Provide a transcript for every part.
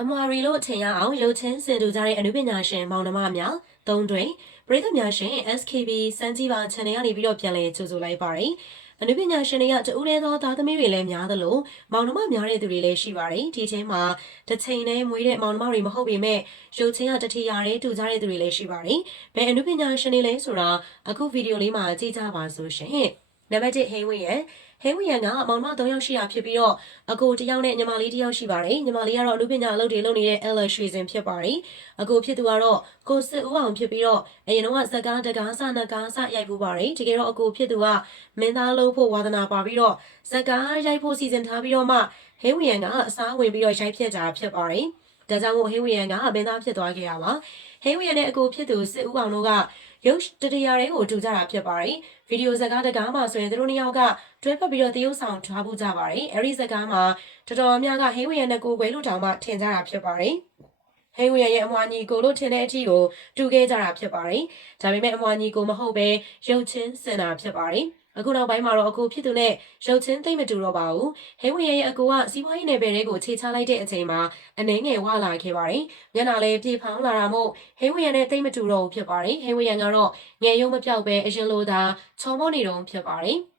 အမွာရီလို့ထင်ရအောင်ရုပ်ချင်းစင်တူကြတဲ့အနုပညာရှင်မောင်နှမများသုံးတွင်ပရိသတ်များရှင် SKB စမ်းကြီးပါ channel ကနေပြီးတော့ပြန်လည်ကြိုဆိုလိုက်ပါတယ်။အနုပညာရှင်တွေကတူဦးတဲ့သောသားသမီးတွေလည်းများသလိုမောင်နှမများတဲ့သူတွေလည်းရှိပါတယ်။ဒီချင်းမှာတစ်ချိန်နဲ့မွေးတဲ့မောင်နှမတွေမဟုတ်ပေမဲ့ရုပ်ချင်းကတတိယတဲ့တူကြတဲ့သူတွေလည်းရှိပါတယ်။ဘယ်အနုပညာရှင်တွေလဲဆိုတာအခုဗီဒီယိုလေးမှာကြည့်ကြပါစို့ရှင်။ နံပါတ်1ဟိန်းဝင်းရဲ့ဟဲဝီယန်ကမောင်မ3ယောက်ရှိတာဖြစ်ပြီးတော့အကိုတစ်ယောက်နဲ့ညီမလေးတစ်ယောက်ရှိပါတယ်ညီမလေးကတော့လူပညာအလုပ်တွေလုပ်နေတဲ့ Ella Shrizin ဖြစ်ပါတယ်အကိုဖြစ်သူကတော့ကိုစစ်ဦးအောင်ဖြစ်ပြီးတော့အရင်တော့ဇက်ကားတကားစနကားစရိုက်ပူပါတယ်တကယ်တော့အကိုဖြစ်သူကမင်းသားလုပ်ဖို့ဝါသနာပါပြီးတော့ဇက်ကားရိုက်ဖို့စီစဉ်ထားပြီးတော့မှဟဲဝီယန်ကအစားဝင်ပြီးတော့ရိုက်ဖြစ်တာဖြစ်ပါတယ် ဒါကြောင့်မို့ဟေးဝီယန်ကမင်းသားဖြစ်သွားခဲ့ရပါဟေးဝီယန်နဲ့အကိုဖြစ်သူစစ်ဦးအောင်တို့ကရုပ်တတရာတွေကိုတူကြတာဖြစ်ပါတယ်ဗီဒီယိုဇာတ်ကားတကားမှာဆိုရင်သူတို့နှစ်ယောက်ကတွဲဖက်ပြီးတော့တရုပ်ဆောင်ထားဖို့ကြပါတယ်အဲဒီဇာတ်ကားမှာတော်တော်များကဟေးဝီယန်နဲ့ကိုကွယ်လို့တောင်မှထင်ကြတာဖြစ်ပါတယ်ဟေးဝီယန်ရဲ့အမွာညီကိုလို့ထင်တဲ့အထီကိုတူခဲ့ကြတာဖြစ်ပါတယ်ဒါပေမဲ့အမွာညီကိုမဟုတ်ပဲရုပ်ချင်းစင်တာဖြစ်ပါတယ် အခုနောက်ပိုင်းမှာတော့အကိုဖြစ်သူနဲ့ရုပ်ချင်းသိမ့်မတူတော့ပါဘူးဟဲဝင်းရဲ့အကိုကစီးပွားရေးနယ်ပယ်တွေကိုခြေချလိုက်တဲ့အချိန်မှာအနေငယ်ဝလာခဲ့ပါတယ်မျက်နှာလည်းပြေဖောင်းလာတာမို့ဟဲဝင်းရဲ့နဲ့သိမ့်မတူတော့ဘူးဖြစ်ပါတယ်ဟဲဝင်းရဲ့ကတော့ငယ်ရုံမပြောက်ပဲအရင်လိုသာချော်မောနေတော့ဖြစ်ပါတယ်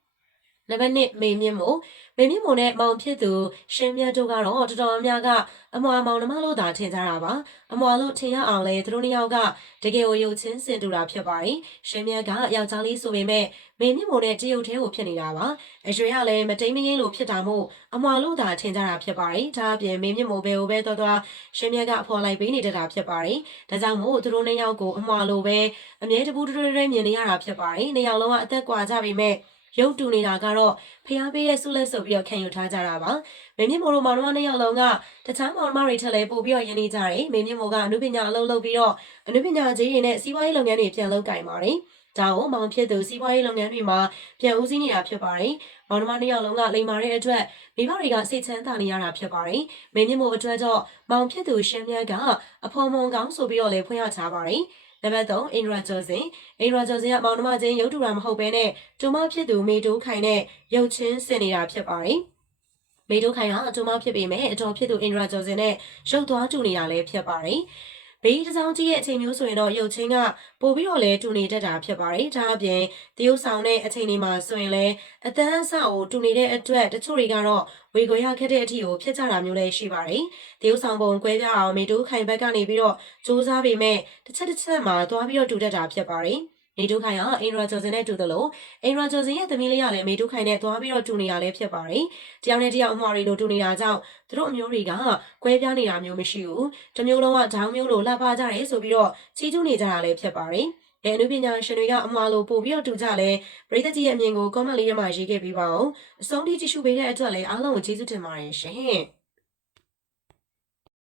နံပါတ်1မေမြင့်မို့မေမြင့်မို့နဲ့မောင်ဖြစ်သူရှင်းမြတ်တို့ကတော့တော်တော်များကအမွာမောင်နှမလို့သာထင်ကြတာပါအမွာလို့ထင်ရအောင်လဲသူတို့နှစ်ယောက်ကတကယ်ကိုရုပ်ချင်းစင်တူတာဖြစ်ပါတယ်ရှင်းမြတ်ကယောက်ျားလေးဆိုပေမဲ့မေမြင့်မို့နဲ့တရုတ်သေးကိုဖြစ်နေတာပါအရွယ်ကလည်းမတိမ်မရင်းလို့ဖြစ်တာမို့အမွာလို့သာထင်ကြတာဖြစ်ပါတယ်ဒါအပြင်မေမြင့်မို့ဘယ်ကိုပဲတော်တော်ရှင်းမြတ်ကအဖော်လိုက်ပေးနေတတ်တာဖြစ်ပါတယ်ဒါကြောင့်မို့သူတို့နှစ်ယောက်ကိုအမွာလို့ပဲအမြဲတပူးတွဲတွဲမြင်နေရတာဖြစ်ပါတယ်နှစ်ယောက်လုံးကအသက်ကွာကြပေမဲ့ ရုပ်တူနေတာကတော့ဖျားပေးတဲ့ဆုလက်ဆိုပြီးတော့ခံယူထားကြတာပါမင်းမြင့်မို့တို့မောင်နှမနှစ်ယောက်လုံးကတခြားမောင်နှမတွေထက်လည်းပို့ပြီးတော့ယဉ်နေကြတယ်မင်းမြင့်မို့ကအနုပညာအလုပ်လုပ်ပြီးတော့အနုပညာကြီးတွေနဲ့စီးပွားရေးလုပ်ငန်းတွေပြန်လုပ်ကင်ပါတယ်ဒါကိုမောင်ဖြစ်သူစီးပွားရေးလုပ်ငန်းတွေမှာပြန်ဦးစီးနေတာဖြစ်ပါတယ်။မောင်နှမနှစ်ယောက်လုံးကလိမ္မာတဲ့အတွက်မိဘတွေကစိတ်ချမ်းသာနေရတာဖြစ်ပါတယ်။မင်းမြင့်မို့အတွက်တော့မောင်ဖြစ်သူရှမ်းမြတ်ကအဖော်မုံကောင်းဆိုပြီးတော့လည်းဖွင့်ရချပါတယ်။ နံပါတ်3အင်ဒရာကျော်စင်အင်ဒရာကျော်စင်ကမောင်နှမချင်းရုပ်တူတာမဟုတ်ဘဲနဲ့တူမဖြစ်သူမေတိုးခိုင်နဲ့ရုပ်ချင်းစင်နေတာဖြစ်ပါတယ်။မေတိုးခိုင်ကအတူမဖြစ်ပေမဲ့အတော်ဖြစ်သူအင်ဒရာကျော်စင်နဲ့ရုပ်သွားတူနေတာလည်းဖြစ်ပါတယ်။ ဘေးတစ်စောင်းကြီးရဲ့အချိန်မျိုးဆိုရင်တော့ရုပ်ချင်းကပို့ပြီးတော့လဲတူနေတတ်တာဖြစ်ပါတယ်။ဒါအပြင်တရုပ်ဆောင်တဲ့အချိန်တွေမှာဆိုရင်လည်းအတန်းအဆကိုတူနေတဲ့အတွက်တချို့တွေကတော့ဝေကိုရခက်တဲ့အထိကိုဖြစ်ကြတာမျိုးလည်းရှိပါတယ်။တရုပ်ဆောင်ပုံကွဲပြားအောင်မေတိုးခိုင်ဘက်ကနေပြီးတော့စူးစမ်းပေမဲ့တစ်ချက်တစ်ချက်မှာသွားပြီးတော့တူတတ်တာဖြစ်ပါတယ်။ မေတုခိုင်ကအင်ရာကျော်စင်နဲ့တူတယ်လို့အင်ရာကျော်စင်ရဲ့သမီးလေးကလည်းမေတုခိုင်နဲ့သွားပြီးတော့တူနေရလဲဖြစ်ပါတယ်။တယောက်နဲ့တယောက်အမှားတွေလိုတူနေတာကြောင့်သူတို့အမျိုးတွေကကွဲပြားနေတာမျိုးမရှိဘူး။တမျိုးလုံးကဒေါင်းမျိုးလိုလှပကြတယ်ဆိုပြီးတော့ချီးကျူးနေကြတာလည်းဖြစ်ပါတယ်။အဲအနုပညာရှင်တွေကအမှားလို့ပို့ပြီးတော့တူကြလဲပရိသတ်ကြီးရဲ့အမြင်ကို comment လေးထဲမှာရေးခဲ့ပေးပါဦး။အဆုံးထိကြည့်ရှုပေးတဲ့အတွက်လည်းအားလုံးကိုကျေးဇူးတင်ပါတယ်ရှင်။